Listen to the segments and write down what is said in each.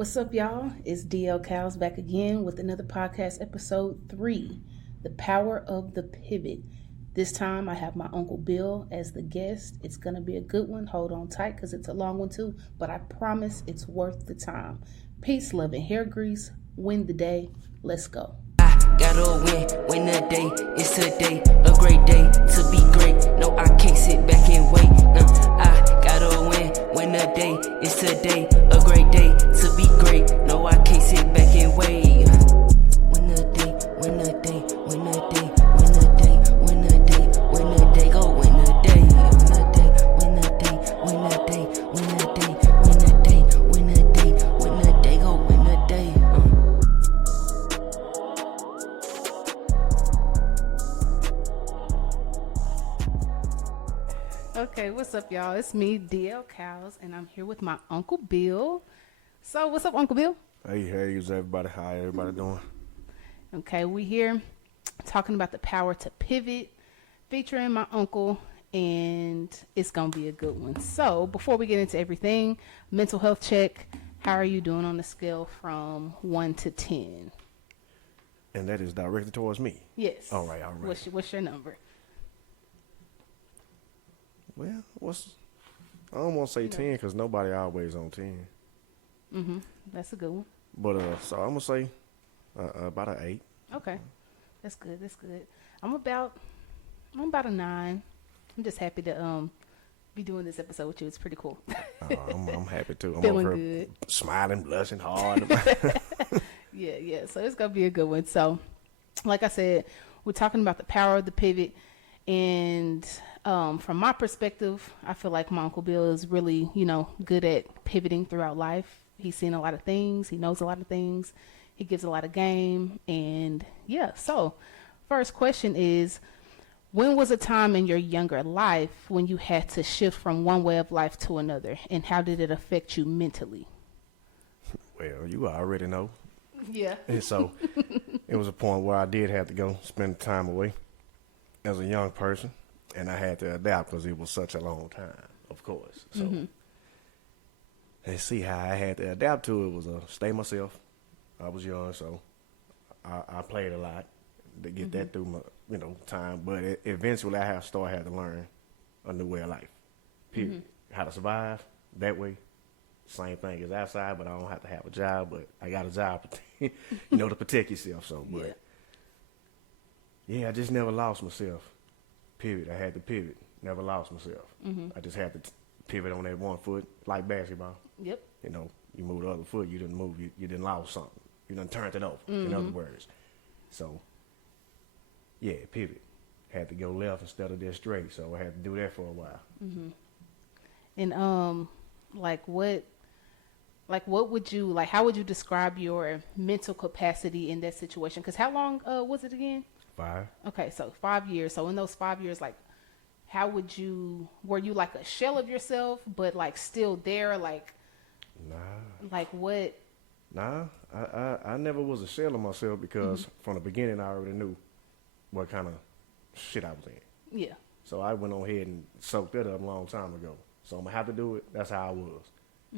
What's up, y'all? It's DL Cows back again with another podcast, episode 3, The Power of the Pivot. This time I have my Uncle Bill as the guest. It's going to be a good one. Hold on tight because it's a long one too, but I promise it's worth the time. Peace, love, and hair grease. Win the day. Let's go. I gotta win the day. It's today, a great day to be great. No, I can't sit back and wait. I gotta win the day. It's today, a great day to be great. No, I can't sit back and wait. Win the day, win the day, win the day, win the day, win the day, win the day, go win the day, win the day, win the day, win the day, win the day, win the day, win the day, win the day, go win the day. Okay, what's up, y'all? It's me, DL Cows, and I'm here with my Uncle Bill. So, what's up, Uncle Bill? Hey, everybody. How everybody doing? Okay, we here talking about the power to pivot, featuring my uncle, and it's going to be a good one. So, before we get into everything, mental health check. How are you doing on the scale from 1 to 10? And that is directed towards me. Yes. All right. What's your number? Well, I don't want to say 10 because nobody always on 10. Mm-hmm. That's a good one. But so I'm gonna say about an 8. Okay, that's good. I'm about a 9. I'm just happy to be doing this episode with you. It's pretty cool. I'm happy too. I'm Feeling over here good, smiling, blushing hard. yeah. So it's gonna be a good one. So, like I said, we're talking about the power of the pivot, and from my perspective, I feel like my Uncle Bill is really, good at pivoting throughout life. He's seen a lot of things. He knows a lot of things. He gives a lot of game. And yeah, so first question is, when was a time in your younger life when you had to shift from one way of life to another? And how did it affect you mentally? Well, you already know. Yeah. And so it was a point where I did have to go spend time away as a young person. And I had to adapt because it was such a long time, of course. So let's see how I had to adapt to it was stay myself. I was young, so I played a lot to get that through my time. But eventually I had to learn a new way of life. Period. How to survive that way. Same thing as outside, but I don't have to have a job. But I got a job, to protect yourself. So, but yeah, I just never lost myself. Period. I had to pivot. Never lost myself. I just had to pivot on that one foot, like basketball. Yep. You move the other foot, you didn't move. You didn't lose something. You done turned it over. In other words, so yeah, pivot. Had to go left instead of this straight. So I had to do that for a while. And what would you like? How would you describe your mental capacity in that situation? Because how long was it again? 5. Okay, so 5 years. So in those 5 years, how were you like a shell of yourself, but like still there? Nah. Like what? Nah, I never was a shell of myself because from the beginning I already knew what kind of shit I was in. Yeah. So I went on ahead and soaked that up a long time ago. So I'm going to have to do it. That's how I was.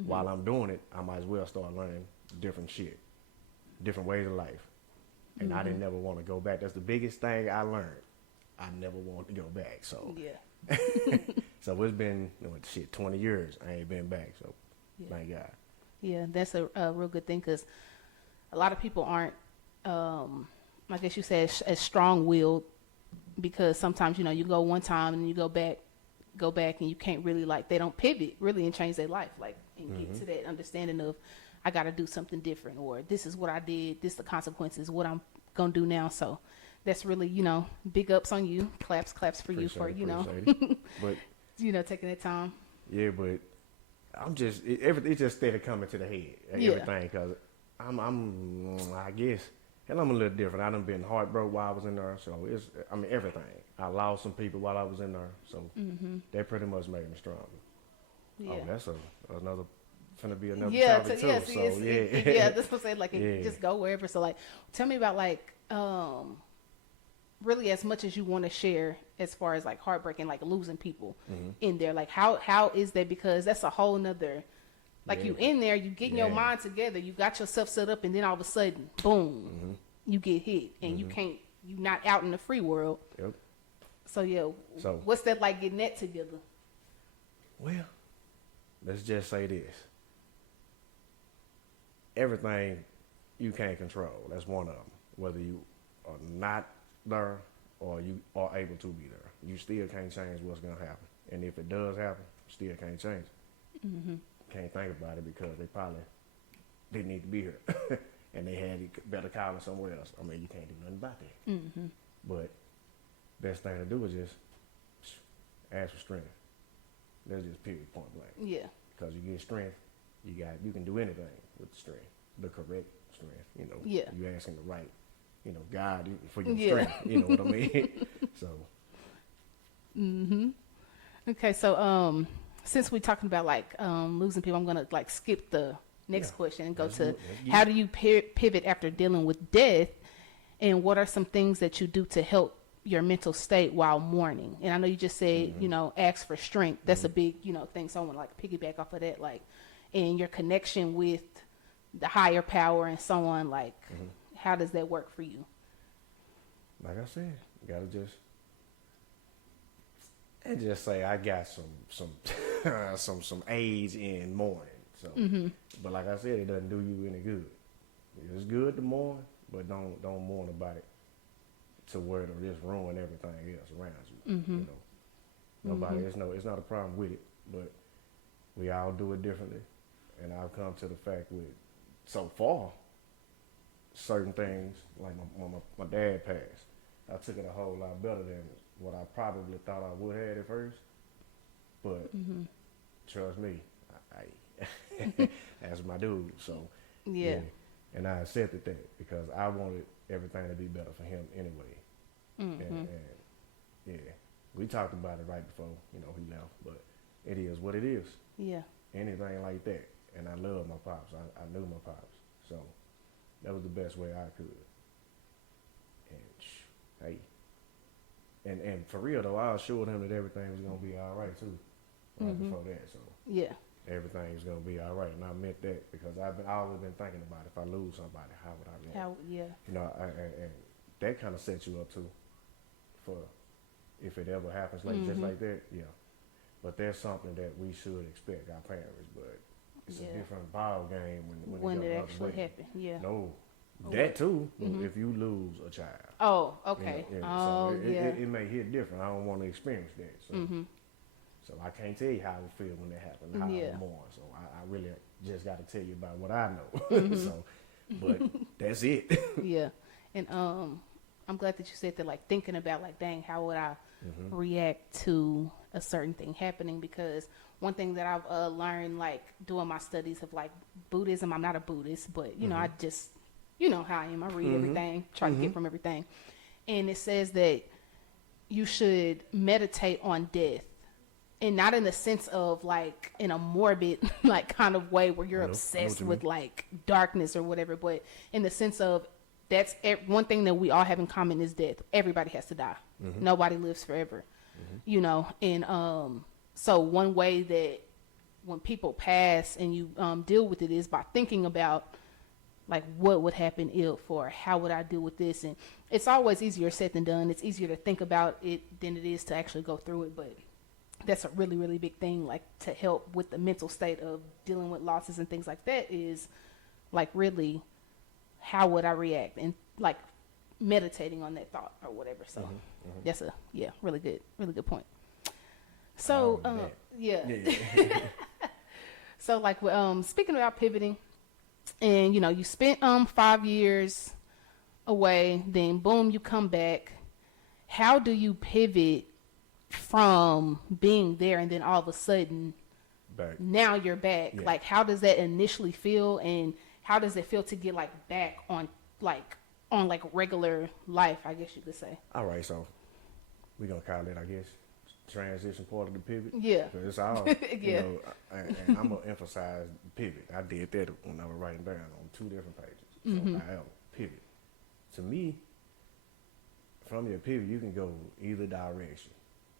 While I'm doing it, I might as well start learning different shit, different ways of life. And I didn't never want to go back. That's the biggest thing I learned. I never wanted to go back. So yeah. So it's been 20 years. I ain't been back. So thank God. Yeah, that's a real good thing because a lot of people aren't, I guess you said, as strong-willed because sometimes, you go one time and you go back and you can't really they don't pivot really and change their life and get to that understanding of I got to do something different or this is what I did, this the consequences, what I'm going to do now. So that's really, big ups on you. Claps for you for, But, taking that time. Yeah, but I'm just, it just started coming to the head, everything, because I guess, and I'm a little different. I done been heartbroken while I was in there, so everything. I lost some people while I was in there, so that pretty much made me stronger. Yeah. Oh, that's another, finna be another that's topic too, what I'm saying, it just go wherever. So, tell me about, really as much as you want to share as far as, heartbreaking, losing people in there. How is that? Because that's a whole nother Like you in there, you getting your mind together, you got yourself set up, and then all of a sudden, boom, you get hit, and you not out in the free world. Yep. So yeah, so what's that like getting that together? Well, let's just say this. Everything you can't control. That's one of them. Whether you are not there or you are able to be there, you still can't change what's going to happen. And if it does happen, still can't change it. Can't think about it because they probably didn't need to be here. And they had it better call it somewhere else. I mean, you can't do nothing about that. But best thing to do is just ask for strength. That's just period, point blank. Yeah. Because you get strength, you can do anything with the strength, the correct strength. You know, yeah. You asking the right, God for your strength. You know what I mean? So. Okay, so since we're talking about like losing people, I'm gonna like skip the next question and go to how do you pivot after dealing with death, and what are some things that you do to help your mental state while mourning? And I know you just said ask for strength. That's a big thing. So I want to like piggyback off of that, like, and your connection with the higher power and so on. Like, how does that work for you? Like I said, you gotta just say I got some age in mourning. So, but like I said, it doesn't do you any good. It's good to mourn, but don't mourn about it to where it'll just ruin everything else around you. Nobody. It's not a problem with it, but we all do it differently. And I've come to the fact with so far certain things, like when my dad passed, I took it a whole lot better than what I probably thought I would have at first. But trust me, I that's my dude. So yeah. And I accepted that because I wanted everything to be better for him anyway. And we talked about it right before he left. But it is what it is. Yeah. Anything like that. And I love my pops. I knew my pops. So that was the best way I could. And and for real though, I assured him that everything was gonna be all right too. Right before that. So yeah. Everything is gonna be all right, and I meant that because I always been thinking about if I lose somebody, how would I react? And that kind of sets you up too, for if it ever happens just like that. Yeah, but there's something that we should expect our parents, but it's a different ball game when it actually happens. Yeah. No, that too. If you lose a child. Oh, okay. So it may hit different. I don't want to experience that. So. So I can't tell you how I feel when that happened, how I mourn. So I really just got to tell you about what I know. So, but that's it. Yeah, and I'm glad that you said that. Like thinking about like, dang, how would I react to a certain thing happening? Because one thing that I've learned, like doing my studies of like Buddhism. I'm not a Buddhist, but I just how I am. I read everything, try to get from everything, and it says that you should meditate on death. And not in the sense of like in a morbid like kind of way where you're obsessed with like darkness or whatever, but in the sense of that's one thing that we all have in common is death. Everybody has to die. Nobody lives forever, and so one way that when people pass and you deal with it is by thinking about like what would happen if, or how would I deal with this? And it's always easier said than done. It's easier to think about it than it is to actually go through it, but that's a really, really big thing, like to help with the mental state of dealing with losses and things like that is like really how would I react, and like meditating on that thought or whatever. So that's a really good point. So so like speaking about pivoting, and you spent 5 years away, then boom, you come back. How do you pivot from being there and then all of a sudden now you're back? Like how does that initially feel, and how does it feel to get like back on regular life, I guess you could say? All right, so we're gonna call it, I guess, transition part of the pivot. Yeah, because it's all and I'm gonna emphasize pivot. I did that when I was writing down on 2 different pages. So I have pivot. To me, from your pivot you can go either direction.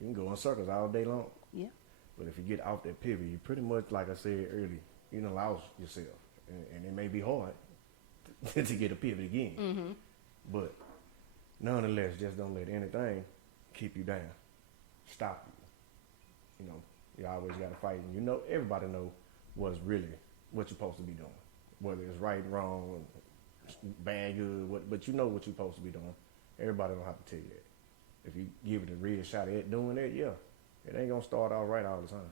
You can go in circles all day long. Yeah. But if you get off that pivot, you pretty much, like I said earlier, you know, lost yourself, and it may be hard to get a pivot again. But nonetheless, just don't let anything keep you down, stop you. You know, you always got to fight, and you know, everybody know what's really what you're supposed to be doing, whether it's right, wrong, bad, good, but you know what you're supposed to be doing. Everybody don't have to tell you that. If you give it a real shot at doing that, yeah, it ain't gonna start out right all the time.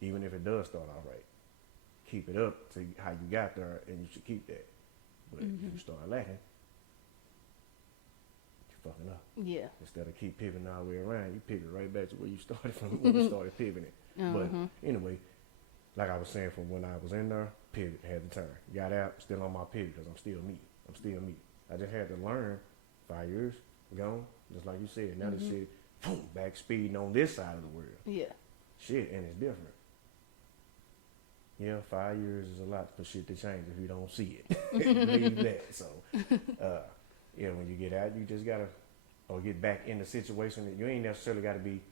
Even if it does start out right, keep it up to how you got there, and you should keep that. But if you start lacking, you're fucking up. Yeah. Instead of keep pivoting all the way around, you pivot right back to where you started from when you started pivoting. But anyway, like I was saying, from when I was in there, pivot, had to turn. Got out, still on my pivot because I'm still me. I just had to learn. 5 years gone, just like you said. Now this shit, boom, back speeding on this side of the world. Yeah. Shit, and it's different. Yeah, 5 years is a lot for shit to change if you don't see it. Believe that. So, yeah, when you get out, you just gotta, or get back in the situation that you ain't necessarily gotta be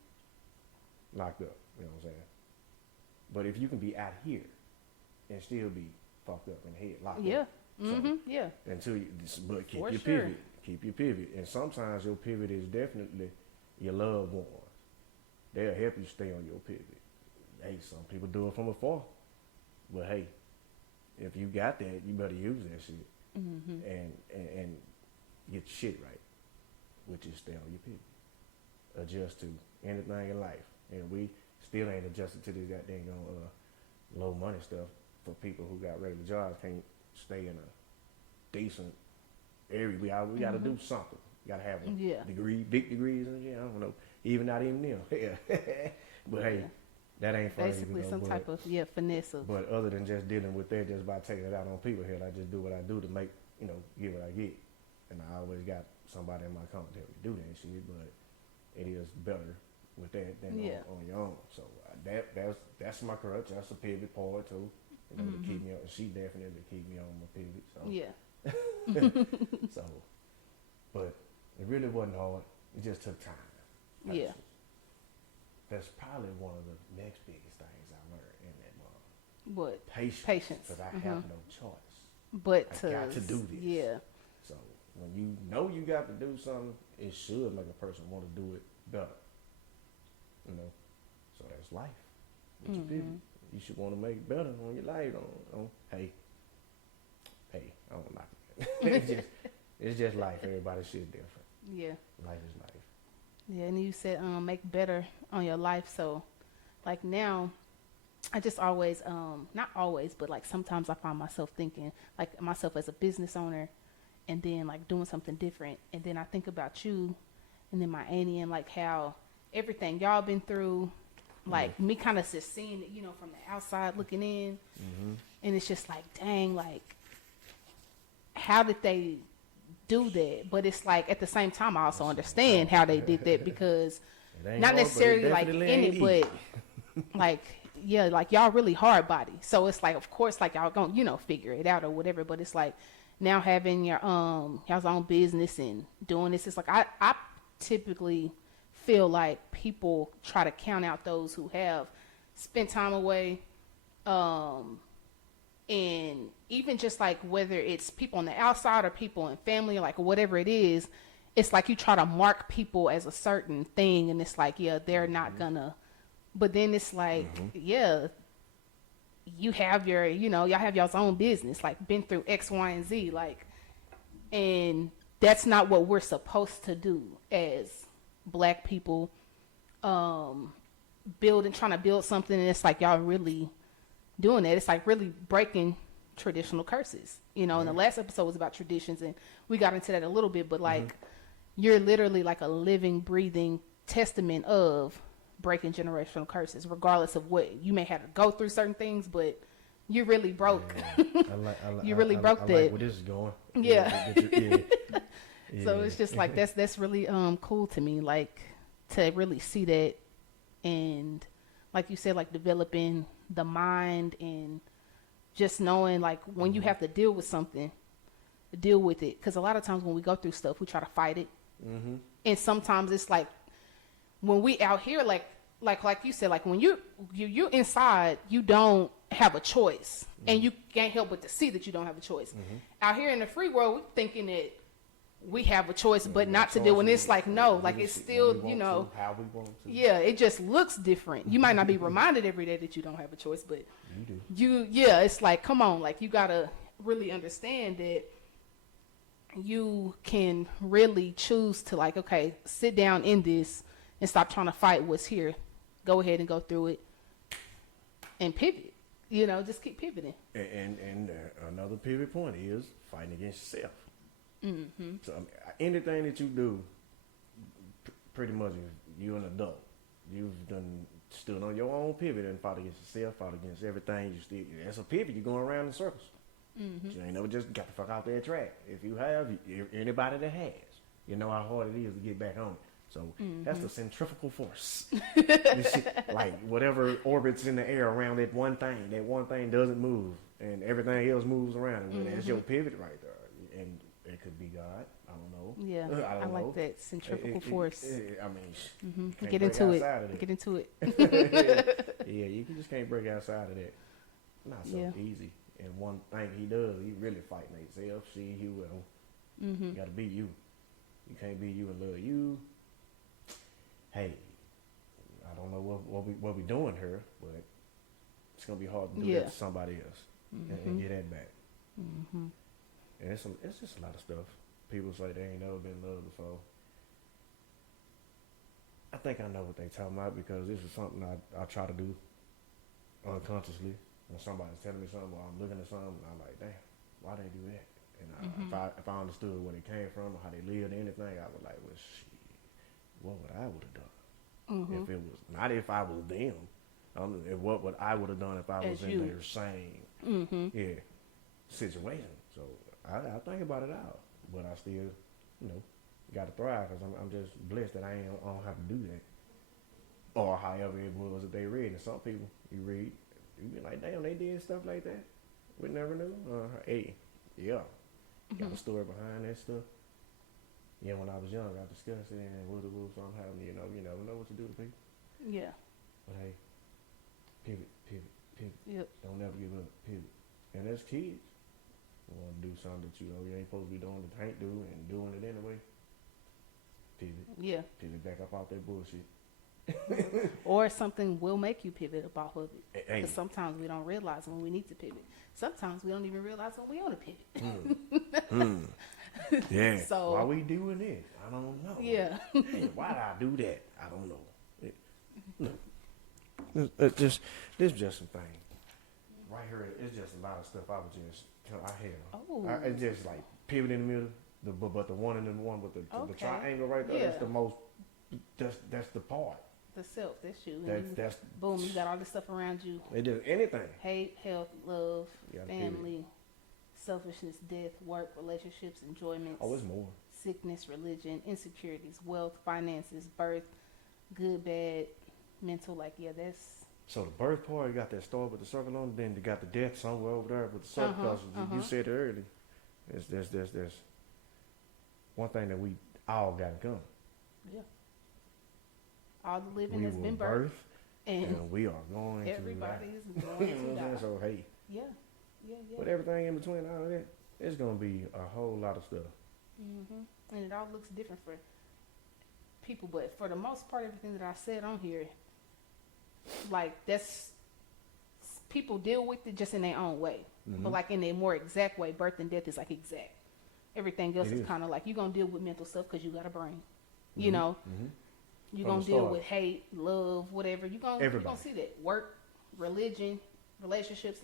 locked up. You know what I'm saying? But if you can be out here and still be fucked up in the head, locked up. So, yeah. Until you, but keep For your sure. pivot. Keep your pivot. And sometimes your pivot is definitely your loved ones. They'll help you stay on your pivot. Hey, some people do it from afar. But hey, if you got that, you better use that shit. And get your shit right. Which is stay on your pivot. Adjust to anything in life. And we still ain't adjusted to this goddamn low money stuff for people who got regular jobs, can't stay in a decent area. We got to do something. You got to have a degree, big degrees, and I don't know, even not even them. Yeah. But hey, that ain't for basically some type of finesse of. But other than just dealing with that, just by taking it out on people here, I just do what I do to make, get what I get. And I always got somebody in my company to do that shit, but it is better with that than on your own. So that's my crutch. That's a pivot part too. To keep me on. She definitely keep me on my pivot. So. Yeah. So, but it really wasn't hard. It just took time. That's probably one of the next biggest things I learned in that month. What? Patience. Because I have no choice. But I got to do this. Yeah. So when you know you got to do something, it should make a person want to do it better. So that's life. With your pivot. You should want to make it better on your life. Hey, I don't like it. It's just life. Everybody's shit different. Yeah. Life is life. Yeah, and you said make better on your life. So, like now, I just always, not always, but like sometimes I find myself thinking, like myself as a business owner, and then like doing something different. And then I think about you, and then my auntie, and like how everything y'all been through. Like me kind of just seeing it, from the outside looking in. And it's just like, dang, like, how did they do that? But it's like, at the same time, I also understand how they did that because not necessarily like in it, but like, yeah, like y'all really hard body. So it's like, of course, like y'all gonna, figure it out or whatever. But it's like now having your, y'all's own business and doing this, it's like, I typically feel like people try to count out those who have spent time away, and even just like whether it's people on the outside or people in family, like whatever it is, it's like you try to mark people as a certain thing, and it's like, yeah, they're not gonna. But then it's like, yeah, you have your, y'all have y'all's own business, like been through X, Y, and Z, like, and that's not what we're supposed to do as Black people, trying to build something, and it's like y'all really doing that. It's like really breaking traditional curses. And the last episode was about traditions, and we got into that a little bit, but like you're literally like a living, breathing testament of breaking generational curses, regardless of what you may have to go through certain things, but you really broke. You really broke that. I like where this is going. Yeah. Yeah. So it's just like that's really cool to me, like to really see that, and like you said, like developing the mind and just knowing like when you have to deal with something, deal with it. Because a lot of times when we go through stuff, we try to fight it, and sometimes it's like when we out here, like like you said, like when you inside, you don't have a choice, and you can't help but to see that you don't have a choice. Out here in the free world, we're thinking that we have a choice, but not to do. And it's like, no, like it's still, you know, how we want to. yeah, it just looks different. You might not be reminded every day that you don't have a choice, but You do. yeah, it's like, come on, like you gotta really understand that you can really choose to, like, okay, sit down in this and stop trying to fight what's here. Go ahead and go through it and pivot. You know, just keep pivoting. And another pivot point is fighting against yourself. So anything that you do, pretty much, if you're an adult, you've done stood on your own pivot and fought against yourself, fought against everything. That's a pivot. You're going around in circles. You ain't never just got the fuck out that track. If you have, anybody that has, you know how hard it is to get back on it. So that's the centrifugal force. You see, like whatever orbits in the air around that one thing doesn't move, and everything else moves around. And that's your pivot right there. And it could be God. I don't know. Yeah, I don't like know. that centrifugal force. I mean, Get into it. Get into it. Yeah, you just can't break outside of that. Not so easy. And one thing he does, he really fighting himself. See, he will. You got to be you. You can't be you and love you. Hey, I don't know what we doing here, but it's gonna be hard to do that to somebody else and get that back. And it's just a lot of stuff. People say they ain't never been loved before. I think I know what they talking about because this is something I try to do unconsciously. When somebody's telling me something or I'm looking at something, I'm like, damn, why they do that? And if I understood where they came from or how they lived or anything, I would like, well, shit, what would I would have done? If it was, not if I was them, what would I would have done if I was in their same situation. So I think about it out, but I still, got to thrive because I'm just blessed that I don't have to do that. Or however it was that they read. And some people, you read, you be like, damn, they did stuff like that. We never knew. Hey, yeah. Got a story behind that stuff. Yeah, when I was young, I discussed it and woo something happened. You never know what to do to people. Yeah. But hey, pivot. Yep. Don't never give up. Pivot. And as kids, you want to do something that you ain't supposed to be doing, that can't do, and doing it anyway. Pivot. Yeah. Pivot back up out that bullshit. Or something will make you pivot up off of it. Because sometimes we don't realize when we need to pivot. Sometimes we don't even realize when we want to pivot. Yeah. So why we doing it? I don't know. Yeah. Hey, why did I do that? I don't know. This is just some things. Right here, it's just a lot of stuff I had. It's just like pivot in the middle, but the one with the triangle right there, that's the most, that's the part. The self, that's you. That's boom, you got all this stuff around you. It does anything. Hate, health, love, family, selfishness, death, work, relationships, enjoyments. Oh, it's more. Sickness, religion, insecurities, wealth, finances, birth, good, bad, mental, that's... So the birth part, you got that star with the circle on it, then you got the death somewhere over there with the circle, because you said it earlier. There's one thing that we all got in common. Yeah. All the living has been birthed. And we are going to everybody is going to die. So, hey. Yeah. But everything in between all of that, it's going to be a whole lot of stuff. And it all looks different for people. But for the most part, everything that I said on here, that's... People deal with it just in their own way. But, in a more exact way, birth and death is, exact. Everything else is kind of you're going to deal with mental stuff because you got a brain. You know? You're going to deal with hate, love, whatever. You're going to see that. Work, religion, relationships,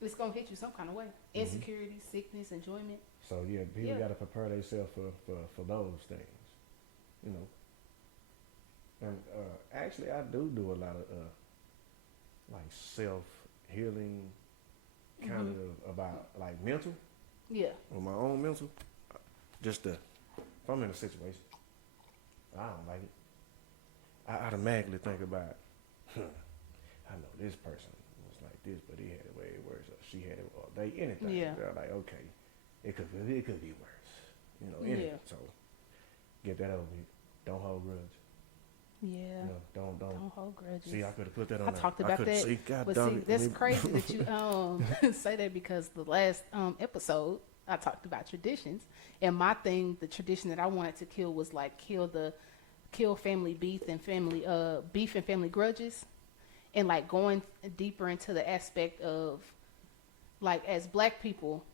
it's going to hit you some kind of way. Insecurity, sickness, enjoyment. So, people got to prepare themselves for those things. And actually, I do a lot of, self-healing kind of about, mental. Yeah. With my own mental. Just if I'm in a situation, I don't like it. I automatically think about, I know this person was like this, but he had it way worse, or she had it, or they, anything. Yeah. They're like, okay, it could be worse. So get that over with. Don't hold grudge. Yeah. No, don't hold grudges. See, I could have put that on. I talked about couldn't that. see. God But damn see, it. that's crazy that you say that, because the last episode I talked about traditions, and my thing, the tradition that I wanted to kill was like kill family beef and family grudges, and like going deeper into the aspect of like, as Black people,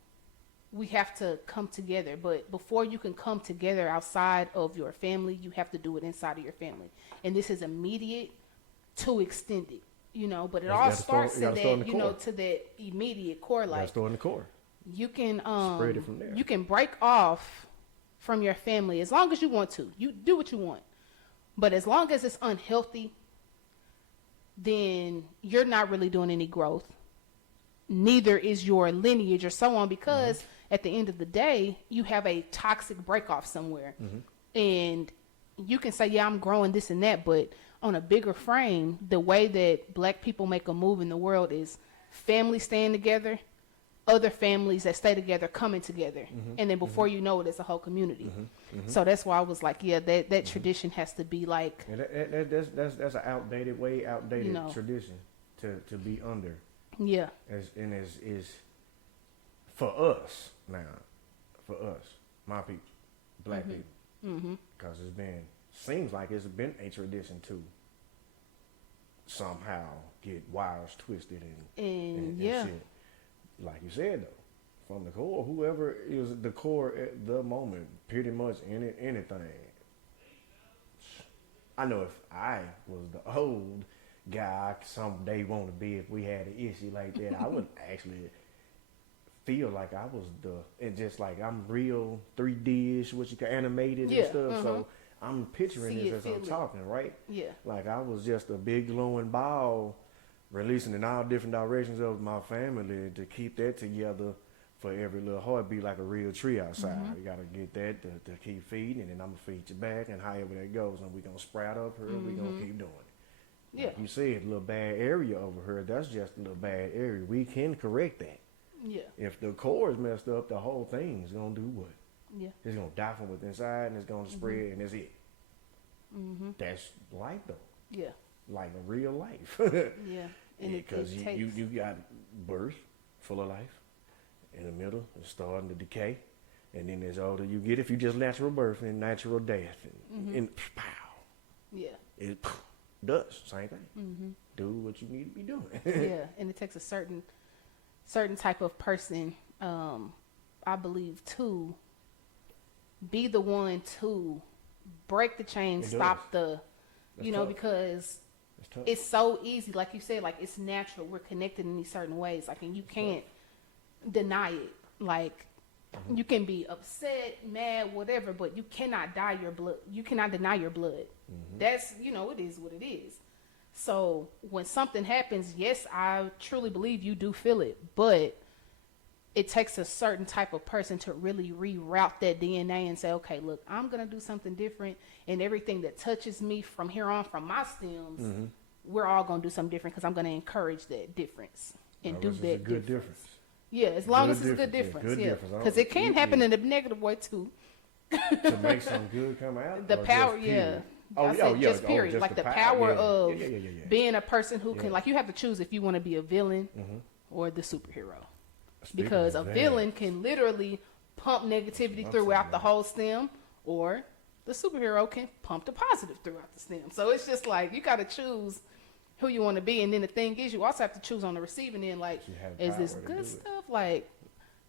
we have to come together, but before you can come together outside of your family, you have to do it inside of your family. And this is immediate to extended, but it all starts in that, to that immediate core. Like, store in the core. You can spread it from there. You can break off from your family as long as you want to. You do what you want. But as long as it's unhealthy, then you're not really doing any growth. Neither is your lineage or so on, because at the end of the day, you have a toxic break off somewhere. And you can say, yeah, I'm growing this and that, but on a bigger frame, the way that Black people make a move in the world is families staying together, other families that stay together coming together, and then before you know it, it's a whole community. So that's why I was like, yeah, that tradition has to be like, and that's an outdated tradition to be under. Yeah. Is for us now, my people, Black people, because seems like it's been a tradition to somehow get wires twisted and shit. Like you said though, from the core, whoever is the core at the moment, pretty much anything. I know if I was the old guy I someday want to be, if we had an issue like that, I would actually feel like I was and just like I'm real 3D-ish, what you can animated and stuff. So I'm picturing this as I'm talking, right? Yeah. Like I was just a big glowing ball releasing in all different directions of my family to keep that together for every little heartbeat, like a real tree outside. You got to get that to keep feeding, and then I'm going to feed you back, and however that goes, and we're going to sprout up here, we're going to keep doing it. Like you said, a little bad area over here, that's just a little bad area. We can correct that. Yeah. If the core is messed up, the whole thing is going to do what? Yeah. It's going to die from within inside, and it's going to spread, and that's it. That's life, though. Yeah. Like a real life. Yeah. Because you got birth, full of life. In the middle, it's starting to decay. And then as older you get, if you just natural birth and natural death, and pow. Yeah. It does, same thing. Do what you need to be doing. Yeah, and it takes a certain type of person, I believe, to be the one to break the chain, stop the, because it's so easy, like you said, like it's natural. We're connected in these certain ways, like, and you can't deny it. Like, you can be upset, mad, whatever, but you cannot deny your blood. You cannot deny your blood. That's, it is what it is. So when something happens, yes, I truly believe you do feel it, but it takes a certain type of person to really reroute that DNA and say, okay, look, I'm going to do something different, and everything that touches me from here on, from my stems, we're all going to do something different, because I'm going to encourage that difference and do that difference. Yeah, as long as it's a good difference. Yeah, because it can happen in a negative way too. To make some good come out. The power, yeah. Just period. Just like the power of being a person who can, like, you have to choose if you want to be a villain or the superhero. Because a villain can literally pump negativity throughout the whole stem, or the superhero can pump the positive throughout the stem. So it's just like, you got to choose who you want to be. And then the thing is, you also have to choose on the receiving end, like, is this good stuff? Like,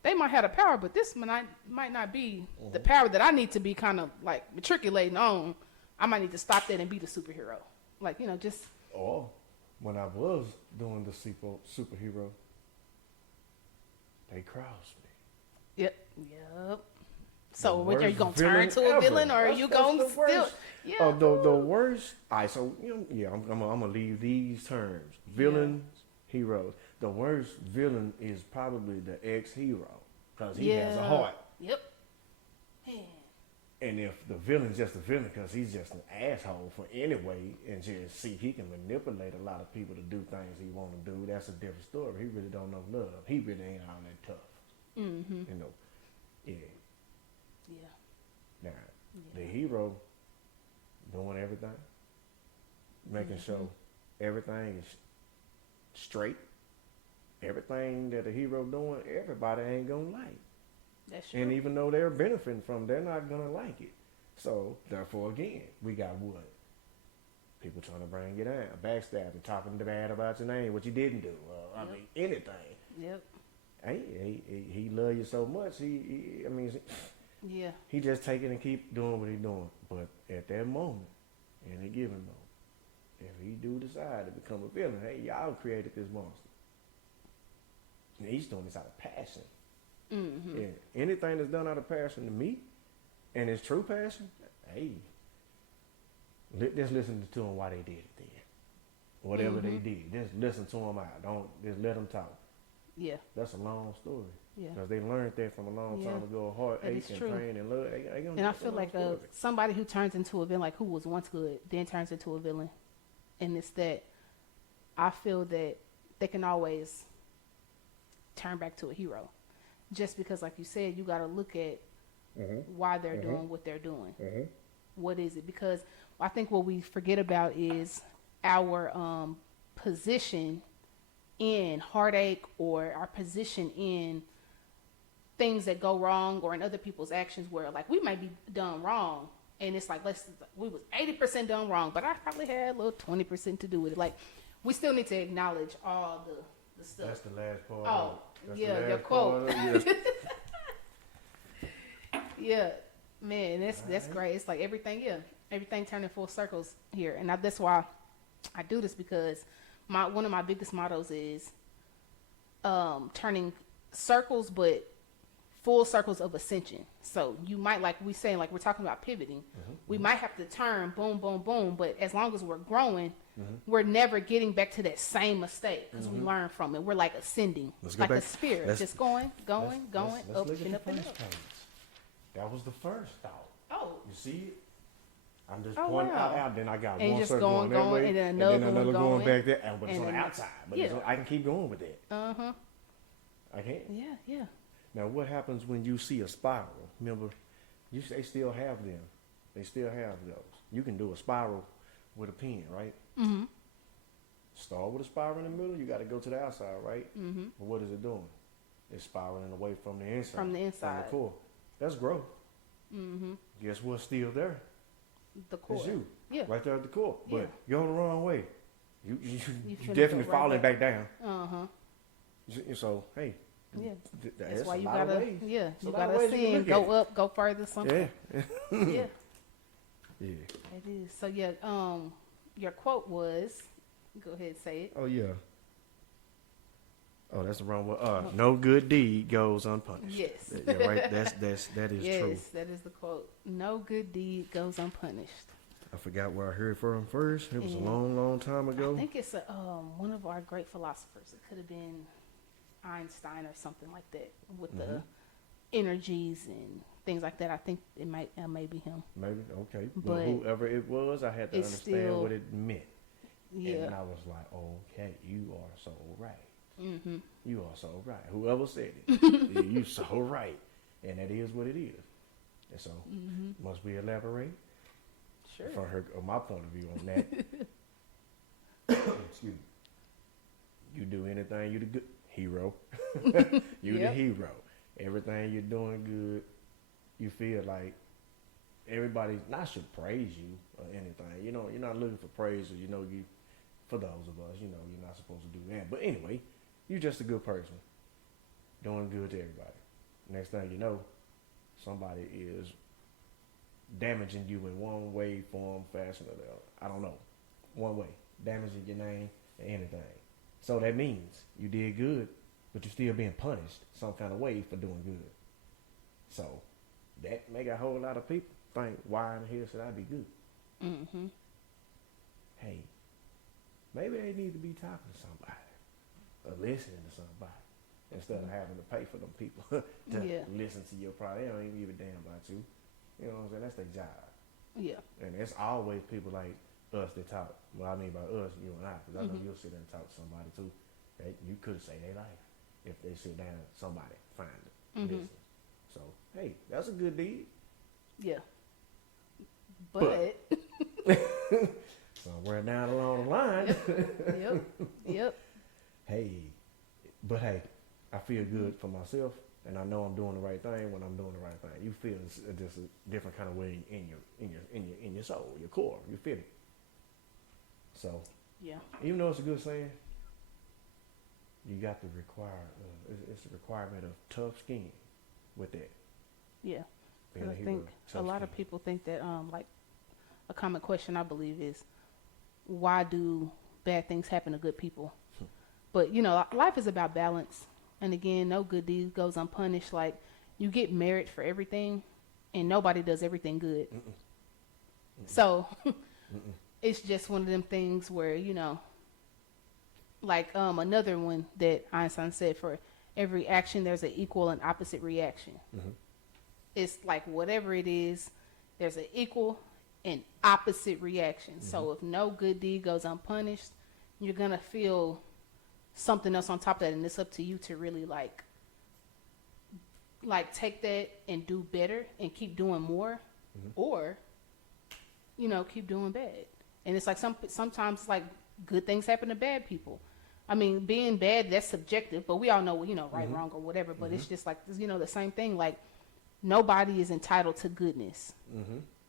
they might have the power, but this might not be the power that I need to be kind of like matriculating on. I might need to stop that and be the superhero. Like, just. Or when I was doing the superhero, they crossed me. Yep. So are you going to turn to a villain, or are you going to still? Yeah. The worst. All right, so, I'm going to leave these terms. Villains, heroes. The worst villain is probably the ex-hero, because he has a heart. Yep. Man. And if the villain's just a villain because he's just an asshole for anyway, and just see he can manipulate a lot of people to do things he want to do, that's a different story. He really don't know love. He really ain't all that tough. Yeah. Now, the hero doing everything, making sure everything is straight. Everything that a hero doing, everybody ain't gonna like. That's true. And even though they're benefiting from, they're not gonna like it. So therefore, again, we got what? People trying to bring you down, backstabbing, talking bad about your name, what you didn't do. I mean, anything. Yep. Hey, he love you so much. He Yeah. he just take it and keep doing what he doing. But at that moment, any given moment, if he do decide to become a villain, hey, y'all created this monster. And he's doing this out of passion. Mm-hmm. Yeah, anything that's done out of passion to me, and it's true passion, hey, just listen to them why they did it then. Whatever they did, just listen to them out. Don't just let them talk. Yeah. That's a long story. Yeah. Because they learned that from a long time ago. Heartache and pain and love. And I feel like somebody who turns into a villain, like who was once good, then turns into a villain, and it's that I feel that they can always turn back to a hero. Just because, like you said, you got to look at why they're doing what they're doing. What is it? Because I think what we forget about is our position in heartache, or our position in things that go wrong, or in other people's actions where, like, we might be done wrong, and it's like, we was 80% done wrong, but I probably had a little 20% to do with it. Like, we still need to acknowledge all the stuff. That's the last part. Oh, That's yeah, your quote. Yeah, man, that's great. It's like everything turning full circles here, and that's why I do this, because one of my biggest mottos is turning circles, but full circles of ascension. So you might, like we saying, like we're talking about pivoting, we might have to turn boom, boom, boom, but as long as we're growing, we're never getting back to that same mistake, because we learn from it. We're like ascending, like a spirit, just going, up and up and up. That was the first thought. Oh, you see it? I'm just pointing out. Then I got and one just circle going that way, and then another going back there, but it's on the outside. But I can keep going with that. I can. Yeah. Now, what happens when you see a spiral? Remember, they still have them. They still have those. You can do a spiral with a pen, right? Mm-hmm. Start with a spiral in the middle. You got to go to the outside, right? Mm-hmm. But what is it doing? It's spiraling away from the inside. From the core. That's growth. Mm-hmm. Guess what's still there? The core. It's you. Yeah. Right there at the core. But you're on the wrong way. You definitely falling back down. So, hey. Yeah. That's why you gotta. Ways. Yeah. You gotta ascend, go up, go further, something. Yeah. Yeah. Yeah. It is. So yeah. Your quote was. Go ahead, say it. Oh yeah. Oh, that's the wrong one. No good deed goes unpunished. Yes. Yeah, right. That is true. Yes, that is the quote. No good deed goes unpunished. I forgot where I heard it from first. It was a long time ago. I think it's one of our great philosophers. It could have been Einstein or something like that, with the energies and things like that. I think it may be him. Maybe, okay. But whoever it was, I had to understand what it meant. Yeah. And I was like, okay, you are so right. Mm-hmm. You are so right. Whoever said it, you so right. And that is what it is. And so, must we elaborate? Sure. From my point of view on that. Excuse me. You do anything, you the good hero. You the hero. Everything you're doing good, you feel like everybody not should praise you or anything. You know, you're not looking for praise, or for those of us, you're not supposed to do that. But anyway, you're just a good person, doing good to everybody. Next thing you know, somebody is damaging you in one way, form, fashion, or the other. I don't know. One way. Damaging your name or anything. So that means you did good, but you're still being punished some kind of way for doing good. So that make a whole lot of people think, why in the hell should I be good? Mm-hmm. Hey, maybe they need to be talking to somebody or listening to somebody instead of having to pay for them people to listen to your product. They don't even give a damn about you. You know what I'm saying? That's their job. Yeah. And it's always people like us that talk. Well, I mean by us, you and I, because I know you'll sit there and talk to somebody too. That you could say their life if they sit down and somebody find it. Listen. So, hey, that's a good deed. Yeah. But somewhere down along the line. Yep. Hey, but hey, I feel good for myself, and I know I'm doing the right thing when I'm doing the right thing. You feel just a different kind of way in your soul, your core. You feel it. So Yeah. even though it's a good saying, you got to require. It's a requirement of tough skin with that. Yeah. Being I hero, think a tough lot skin. of people think that like a common question I believe is, why do bad things happen to good people? But you know, life is about balance, and again, no good deed goes unpunished. Like, you get merit for everything, and nobody does everything good. So it's just one of them things where, you know, like another one that Einstein said, for every action there's an equal and opposite reaction. It's like whatever it is, there's an equal and opposite reaction. So if no good deed goes unpunished, you're gonna feel something else on top of that, and it's up to you to really like take that and do better and keep doing more, or you know, keep doing bad. And it's like sometimes like good things happen to bad people. I mean, being bad, that's subjective, but we all know, you know, right, wrong, or whatever. But it's just like, you know, the same thing. Like, nobody is entitled to goodness.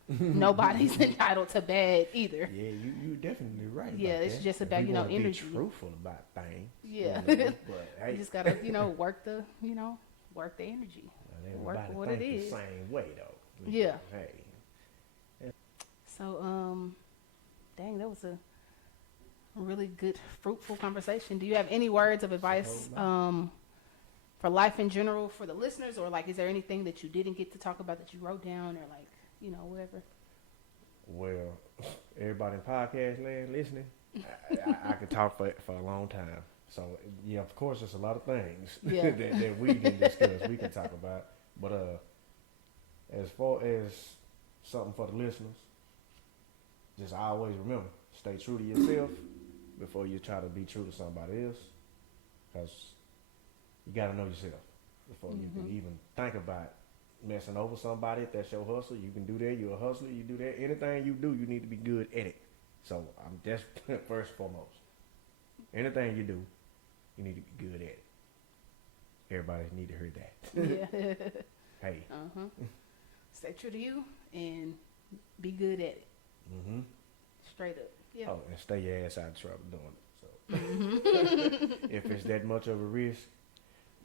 Nobody's entitled to bad either. Yeah, you definitely right. Yeah, about it's that. just If about, you know, wanna energy. Be truthful about things. Yeah. You know, but hey, You just gotta, you know, work the energy. not work everybody what it think is. the same way though. Yeah. Hey, So, dang, that was a really good, fruitful conversation. Do you have any words of advice for life in general for the listeners, or like, is there anything that you didn't get to talk about that you wrote down, or like, you know, whatever? well, everybody in podcast land listening, I could talk for a long time. So yeah, of course, there's a lot of things Yeah. that we can discuss. We can talk about, but as far as something for the listeners, just always remember, stay true to yourself before you try to be true to somebody else, because you got to know yourself before you can even think about messing over somebody. If that's your hustle, you can do that. You're a hustler, you do that. Anything you do, you need to be good at it. So I'm just first and foremost, anything you do, you need to be good at it. Everybody need to hear that. Yeah. Hey. Stay true to you and be good at it. Straight up. Yeah. Oh, and stay your ass out of trouble doing it. So if it's that much of a risk,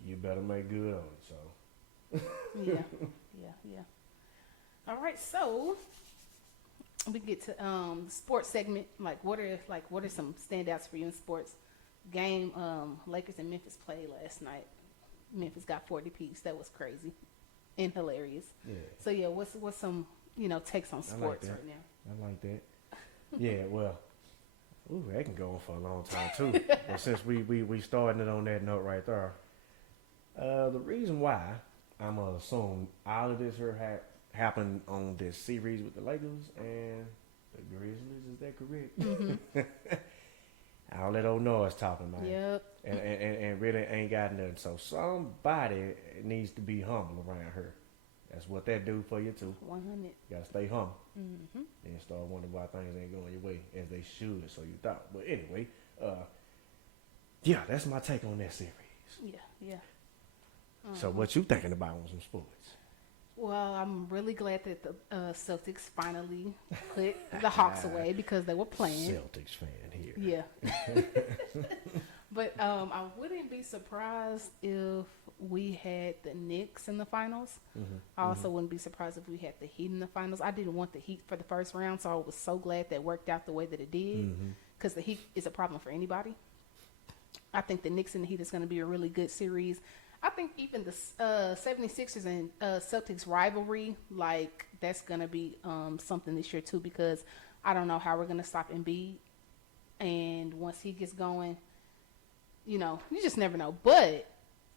you better make good on it. So Yeah. All right, so we get to the sports segment. Like, what are some standouts for you in sports? Game Lakers and Memphis played last night. Memphis got 40 apiece. That was crazy and hilarious. yeah, So yeah, what's some, you know, takes on sports right now? I like that. Yeah, well, ooh, that can go on for a long time too. But since we starting it on that note right there, the reason why I'm gonna assume all of this here happened on this series with the Lakers and the Grizzlies. Is that correct? All that old noise talking, man. Yep. And really ain't got nothing. So somebody needs to be humble around her. That's what that do for you too. 100. You gotta stay humble. And start wondering why things ain't going your way as they should, so you thought. But anyway, yeah, that's my take on that series. Yeah. So what you thinking about on some sports? Well, I'm really glad that the Celtics finally put the Hawks away because they were playing. Celtics fan here. Yeah. But I wouldn't be surprised if we had the Knicks in the finals. I also wouldn't be surprised if we had the Heat in the finals. I didn't want the Heat for the first round, so I was so glad that worked out the way that it did, because the Heat is a problem for anybody. I think the Knicks and the Heat is going to be a really good series. I think even the 76ers and Celtics rivalry, like, that's going to be something this year too, because I don't know how we're going to stop Embiid. And once he gets going, you know, you just never know. But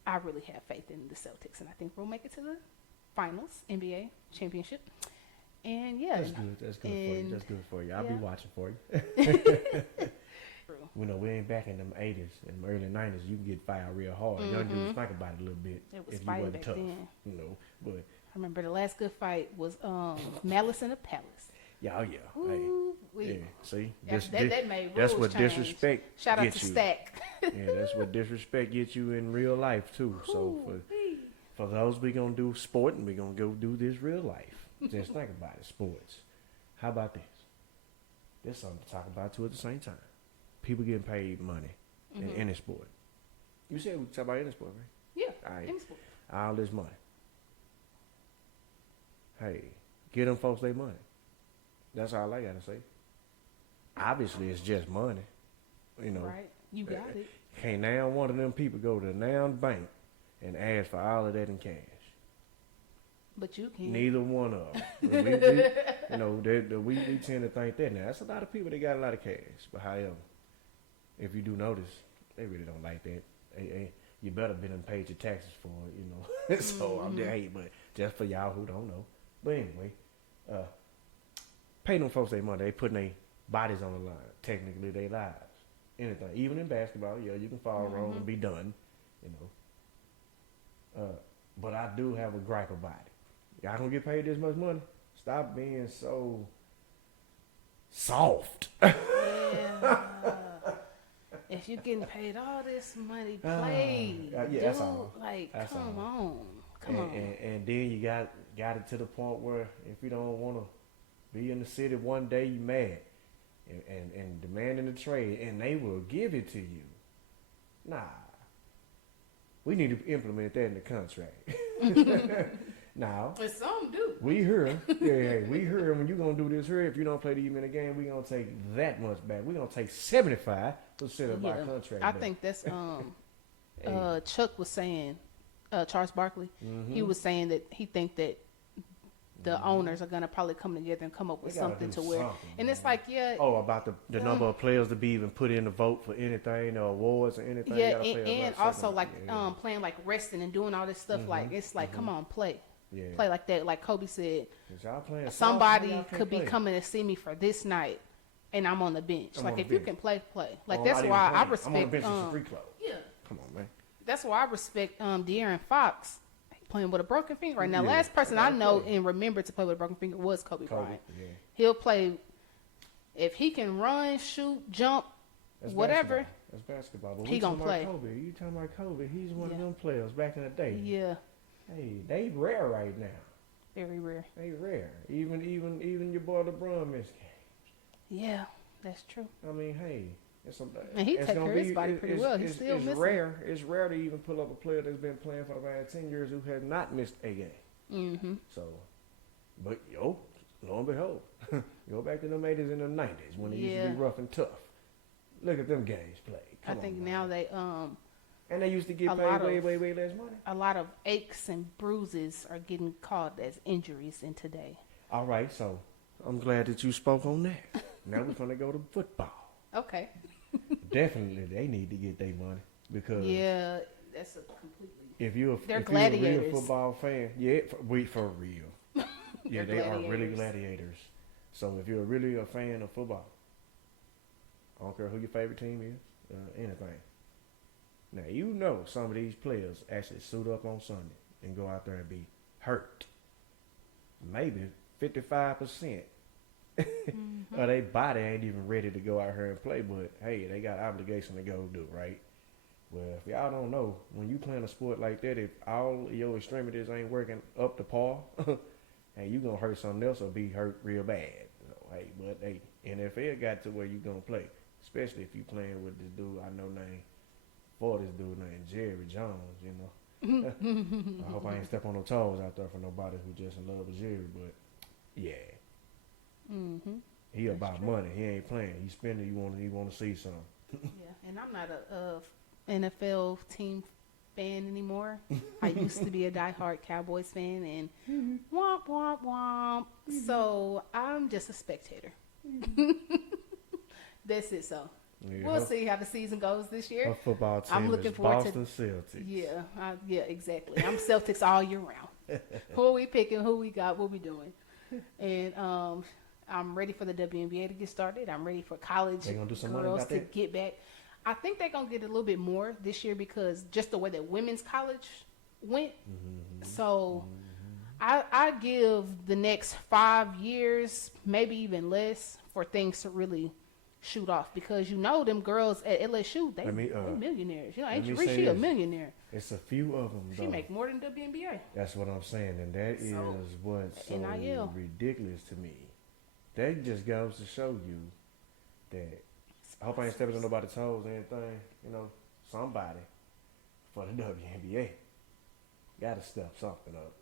I really have faith in the Celtics, and I think we'll make it to the finals, NBA championship. And yeah. That's good. That's good for you. That's good for you. I'll be watching for you. You know, we ain't back in them 80s and early 90s. You can get fired real hard. Young dudes think about it a little bit. It was if you fighting wasn't back tough, then. you know. But I remember the last good fight was Malice in the Palace. Yeah, yeah. Ooh, Hey, yeah. See, that made that's rules what change. disrespect. Shout out gets to you. Stack. Yeah, that's what disrespect gets you in real life too. So for those we gonna do sport and we gonna go do this real life. Just think about it, sports. How about this? There's something to talk about too at the same time. People getting paid money in any sport. You said we talk about any sport, right? Yeah, All right. any sport. All this money. Hey, get them folks their money. That's all I gotta say. Obviously, it's just money. You know, Right, you got it. can't now one of them people go to the now bank and ask for all of that in cash. But you can. Neither one of them. You know, we tend to think that now. That's a lot of people that got a lot of cash. But however, if you do notice, they really don't like that. You better been and paid your taxes for it, you know. So I'm just, hey, but just for y'all who don't know. But anyway, pay them folks their money. They putting their bodies on the line. Technically, their lives. Anything. Even in basketball, yeah, you can fall wrong and be done, you know. But I do have a gripe about it. Y'all gonna get paid this much money? Stop being so soft. Yeah. If you're getting paid all this money, play. Yeah, Dude, that's all. like, That's come all. on. And then you got it to the point where if you don't want to be in the city one day, you mad and demanding the trade, and they will give it to you. Nah, we need to implement that in the contract. Now, But some do. we hear, we hear when you gonna do this here. If you don't play the minute game, we gonna take that much back. We gonna take 75% of our contract. I back. think that's Chuck was saying, Charles Barkley. He was saying that he think that the owners are gonna probably come together and come up with They gotta something do to where, something, and it's man. like, yeah, Oh, about the number of players to be even put in the vote for anything, or awards or anything. yeah, You gotta play a and lot also second. like Yeah. playing like wrestling and doing all this stuff. Like it's like, come on, play, Yeah. play like that. Like Kobe said, 'Cause y'all playing soft, somebody y'all can't could be play. coming to see me for this night, and I'm on the bench. I'm like on the if you bench. can play, play. Like Oh, that's not even why I playing. I'm on the respect. bench as a free club. Yeah, Come on, man. that's why I respect De'Aaron Fox. Playing with a broken finger right now. Yeah, Last person I I gotta know play. and remember to play with a broken finger was Kobe Bryant. Yeah. He'll play if he can run, shoot, jump, That's whatever. basketball. That's basketball. But He we gonna talking play. about Kobe. You talking about Kobe? He's one of Yeah. them players back in the day. Yeah, Hey, they rare right now. very rare. They rare. Even your boy LeBron missed games. Yeah, that's true. I mean, hey, And he take care of his body pretty well. He's still missing. rare. It's rare to even pull up a player that's been playing for the past 10 years who has not missed a game. Mm-hmm. So, but lo and behold, go back to the 80s and the 90s when it used to Yeah. be rough and tough. Look at them games played. I think now they and they used to get a paid lot way of- less money. a lot of aches and bruises are getting called as injuries in today. All right, so I'm glad that you spoke on that. Now we're gonna go to football. Okay. Definitely, they need to get their money because Yeah, that's a completely. if you're They're if you're a real gladiators. football fan, yeah, for real, yeah, they They're are really gladiators. gladiators. So if you're really a fan of football, I don't care who your favorite team is, anything. Now you know some of these players actually suit up on Sunday and go out there and be hurt. Maybe 55%. Or their body ain't even ready to go out here and play, but hey, they got obligation to go do, right? Well, if y'all don't know, when you playing a sport like that, if all your extremities ain't working up to par, hey, you gonna hurt something else or be hurt real bad. So, hey, but hey, NFL got to where you gonna play, especially if you playing with this dude I know named this dude named Jerry Jones, you know. I hope I ain't step on no toes out there for nobody who just in love with Jerry, but yeah. Mm-hmm. He about money. He ain't playing. He spending. He want to see something. Yeah, and I'm not a NFL team fan anymore. I used to be a diehard Cowboys fan, and womp womp womp. So I'm just a spectator. That's it. So Yeah, we'll see how the season goes this year. Her football team I'm looking is forward Boston to. Celtics. Yeah, exactly. I'm Celtics all year round. Who we picking? Who we got? What we doing? And I'm ready for the WNBA to get started. I'm ready for college They gonna do some money girls about to that? get back. I think they're gonna get a little bit more this year because just the way that women's college went. So I give the next 5 years, maybe even less, for things to really shoot off, because them girls at LSU, they millionaires. Ain't she a millionaire? It's a few of them. She make more than WNBA. That's what I'm saying, and that is what's so NIL. ridiculous to me. That just goes to show you that. I hope I ain't stepping on nobody's toes or anything. Somebody for the WNBA got to step something up.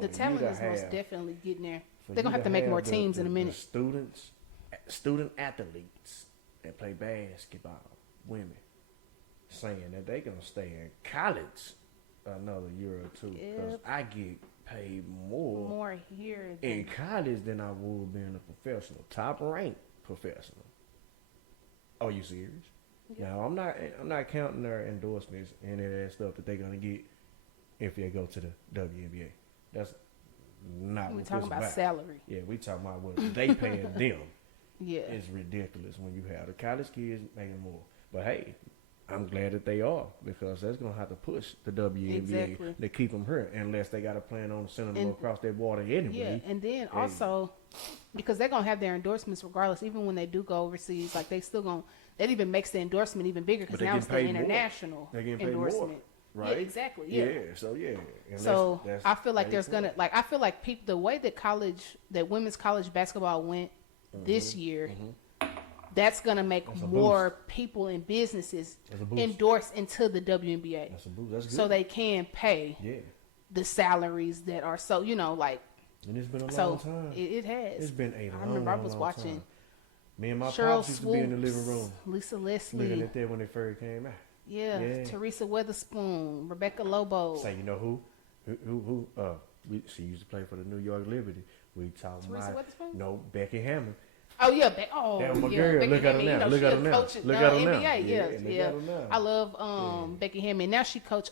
The talent is most definitely getting there. They're gonna have to make more teams in a minute. Student athletes that play basketball, women, saying that they gonna stay in college another year or two, because I get paid more here in college than I would being a professional, top ranked professional. Are you serious? Yeah. Now I'm not counting their endorsements and any of that stuff that they're gonna get if they go to the WNBA. That's not. We're talking about salary. Yeah, we talking about what they paying them. Yeah, it's ridiculous when you have the college kids making more. But hey, I'm glad that they are, because that's gonna have to push the WNBA to keep them here, unless they got a plan on sending them across that water anyway. Yeah, and then also because they're gonna have their endorsements regardless, even when they do go overseas. Like they still gonna, that even makes the endorsement even bigger, because now it's the international endorsement. Right. Yeah, exactly. Yeah. So And so I feel like there's gonna, like, I feel like the way that women's college basketball went this year, that's gonna make more people and businesses endorse into the WNBA. That's a boost. That's good. So they can pay the salaries that are And it's been a long time. It has. It's been a long, I remember I was long watching time. Me and my Cheryl pops used to be in the living room, Lisa Leslie, looking at that when they first came out. Yeah, Teresa Weatherspoon, Rebecca Lobo. Say, you know who? She used to play for the New York Liberty. We talking Teresa about Weatherspoon? Becky Hammond. Oh yeah, that was my girl. Becky Look at her Hammond, now. Look at her now. Coaching, Look at her now. NBA, yeah. I love Becky Hammond. Now she coached.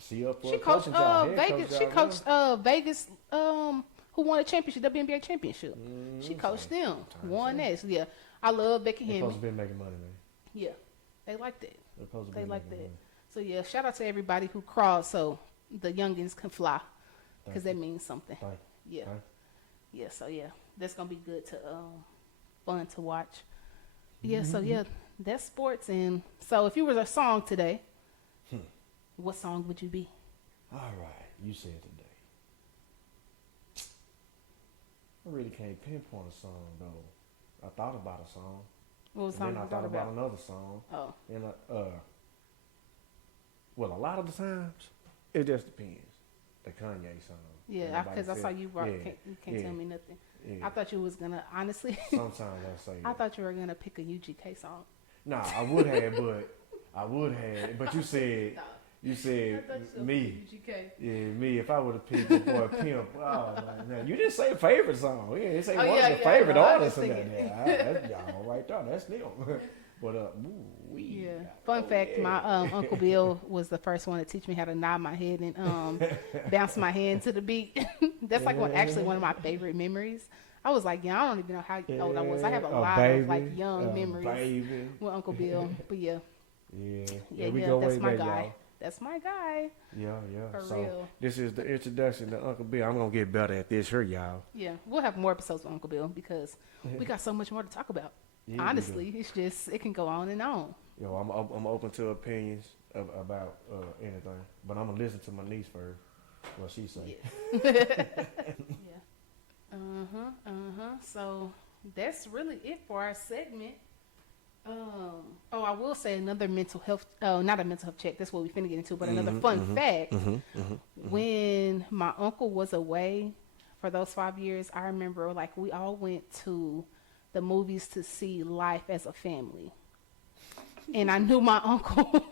She up for she a coached Vegas. She coached Vegas. Who won a championship, WNBA championship. She coached them. Won that. So, yeah, I love Becky Hammond. Supposed to be making money, man. Yeah, they like that. They like that. Money. So yeah, shout out to everybody who crawled so the youngins can fly, because that means something. Yeah. Yeah. So yeah, that's gonna be good to fun to watch. Yeah. So yeah, that's sports. And so if you were a song today, what song would you be? All right, you said today. I really can't pinpoint a song though. I thought about a song. What song? Then I thought about another song. Oh. And well, a lot of the times it just depends. The Kanye song. Yeah, because I saw you brought. You can't tell me nothing. Yeah. I thought you was gonna, honestly. Sometimes I say. I thought you were gonna pick a UGK song. Nah, I would have, but you said. You said me. Yeah, me. If I would have picked the boy Pimp, man, you didn't say a favorite song. You didn't say one of your favorite artists. That's y'all right there. That's them. But Fun fact: my Uncle Bill was the first one to teach me how to nod my head and bounce my hand to the beat. That's like one of my favorite memories. I was like, I don't even know how old I was. I have a lot of like young memories with Uncle Bill. But yeah, that's my guy. Y'all. That's my guy. Yeah. For real. This is the introduction to Uncle Bill. I'm going to get better at this here, y'all. Yeah. We'll have more episodes with Uncle Bill because we got so much more to talk about. Yeah, honestly, it's just, it can go on and on. Yo, I'm open to opinions about anything. But I'm going to listen to my niece first. What she say. Yeah. So that's really it for our segment. I will say another mental health, not a mental health check, that's what we finna get into, but another fun fact. When my uncle was away for those 5 years, I remember like we all went to the movies to see Life as a Family. And I knew my uncle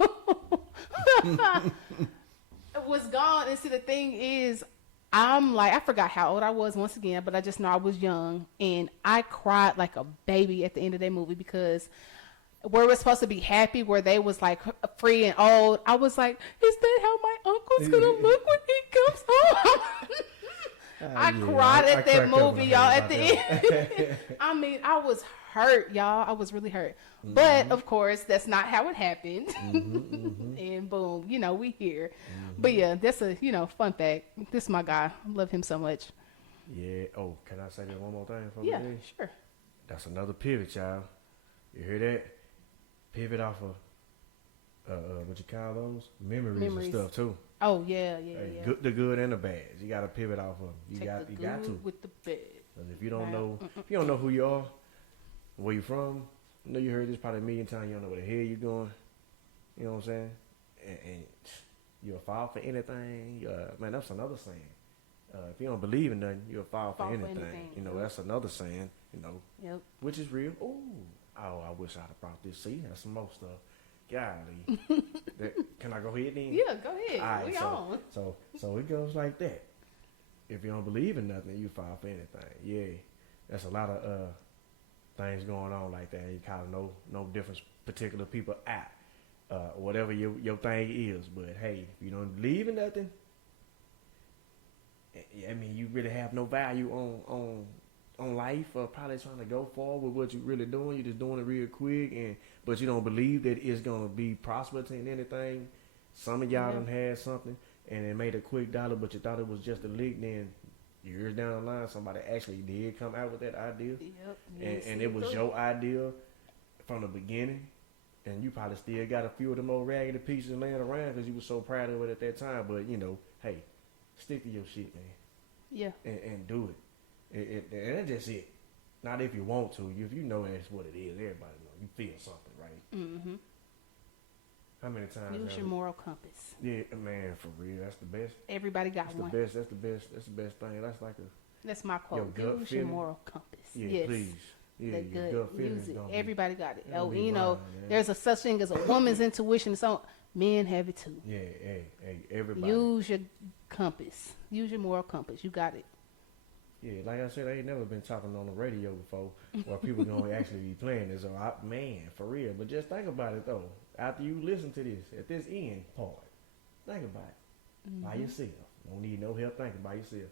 was gone. And see, the thing is, I'm like, I forgot how old I was once again, but I just know I was young. And I cried like a baby at the end of that movie because where we're supposed to be happy, where they was like free and old, I was like, is that how my uncle's gonna look when he comes home? I cried at that movie, y'all, at the end. I mean, I was hurt, y'all. I was really hurt. But of course, that's not how it happened. And boom, you know, we here. But yeah, that's a, you know, fun fact. This is my guy. I love him so much. Yeah. Oh, can I say that one more thing? Yeah, sure. That's another pivot, y'all. You hear that? Pivot off of what you call those? Memories and stuff too. Oh yeah. Good, the good and the bad. You got to pivot off of them. You got to with the bad. Because if you don't know who you are, where you from, I know you heard this probably a million times. You don't know where the hell you going. You know what I'm saying? And you'll fall for anything. Man, that's another saying. If you don't believe in nothing, you'll fall for anything. You know, that's another saying. You know, which is real. Oh, I wish I'd have brought this. See, that's some more stuff. Golly. Can I go ahead then? Yeah, go ahead. All right, we on. So it goes like that. If you don't believe in nothing, you fall for anything. Yeah, that's a lot of things going on like that. You kind of know different particular people at whatever your thing is. But hey, if you don't believe in nothing, I mean, you really have no value on life, or probably trying to go forward with what you're really doing. You're just doing it real quick, but you don't believe that it's gonna be prosperous in anything. Some of y'all done had something and it made a quick dollar, but you thought it was just a leak. Then years down the line, somebody actually did come out with that idea, and it was your idea from the beginning. And you probably still got a few of them old raggedy pieces laying around because you were so proud of it at that time. But you know, hey, stick to your shit, man. Yeah. And do it. And that's just it. Not if you want to. If you know that's what it is, everybody know. You feel something, right? Mm-hmm. How many times? Use your moral compass. Yeah, man, for real. That's the best. Everybody got that's one. The best. That's the best. That's the best thing. That's like That's my quote. Use your moral compass. Yeah, yes. please. Yeah, your gut feeling. Use it. Everybody got it. Oh, you blind, know, man. there's a such thing as a woman's intuition. So men have it too. Yeah, hey, everybody. Use your compass. Use your moral compass. You got it. Yeah, like I said, I ain't never been talking on the radio before where people gonna actually be playing this. So man, for real. But just think about it though. After you listen to this, at this end part, think about it by yourself. Don't need no help thinking by yourself.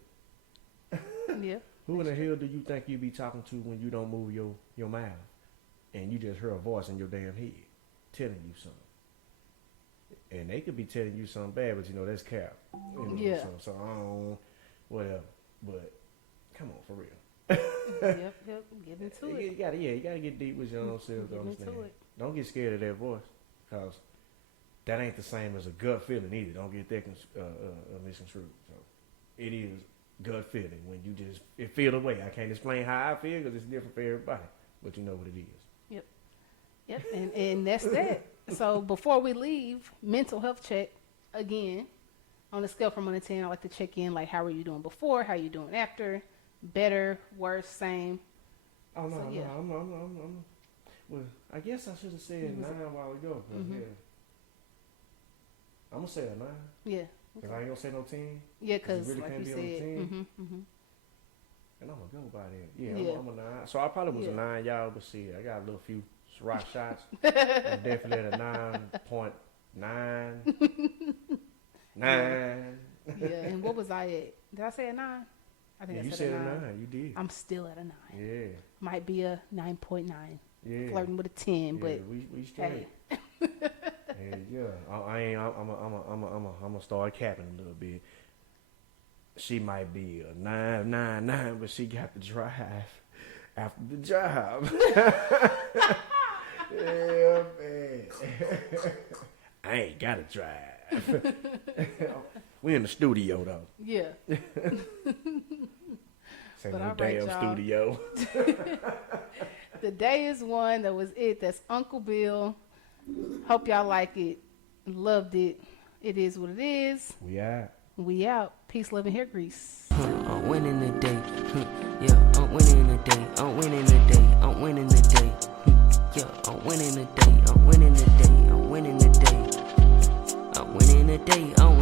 Yeah. Who in the hell do you think you be talking to when you don't move your mouth and you just hear a voice in your damn head telling you something? And they could be telling you something bad, but you know that's cap. You know, yeah. So whatever. But come on, for real. Yep. Get into it. You gotta get deep with your own self to understand. Don't get scared of that voice, because that ain't the same as a gut feeling either. Don't get that misconstrued. So it is gut feeling when you just feel the way. I can't explain how I feel because it's different for everybody, but you know what it is. Yep. And that's that. So before we leave, mental health check again. On a scale from 1 to 10, I like to check in like, how are you doing before? How are you doing after? Better, worse, same? Oh no, so, yeah. I'm well, I guess I should have said 9 a while ago. Yeah. I'm gonna say a 9. Yeah. Cause I ain't gonna say no 10. Yeah, cause really like can't you be said. On 10. And I'm gonna go by that. Yeah. I'm a 9. So I probably was a 9, y'all. But see, I got a little few rock shots. I'm definitely at a 9.9. 9. Yeah. And what was I at? Did I say a 9? I think I said a 9. 9. You did. I'm still at a 9. Yeah. Might be a 9.9. Yeah. Flirting with a 10, but we straight. Hey. I'm gonna start capping a little bit. She might be a 9, but she got the drive after the job. Yeah, man. I ain't got to drive. We in the studio though. Yeah. But no damn studio. The day is one. That was it. That's Uncle Bill. Hope y'all like it. Loved it. It is what it is. We out. Peace, love, and hair grease. I'm winning the day. Yeah, I'm winning the day. I'm winning the day. I'm winning the day. Yeah, I'm winning the day. I'm winning the day. I'm winning the day. I'm winning the day. I'm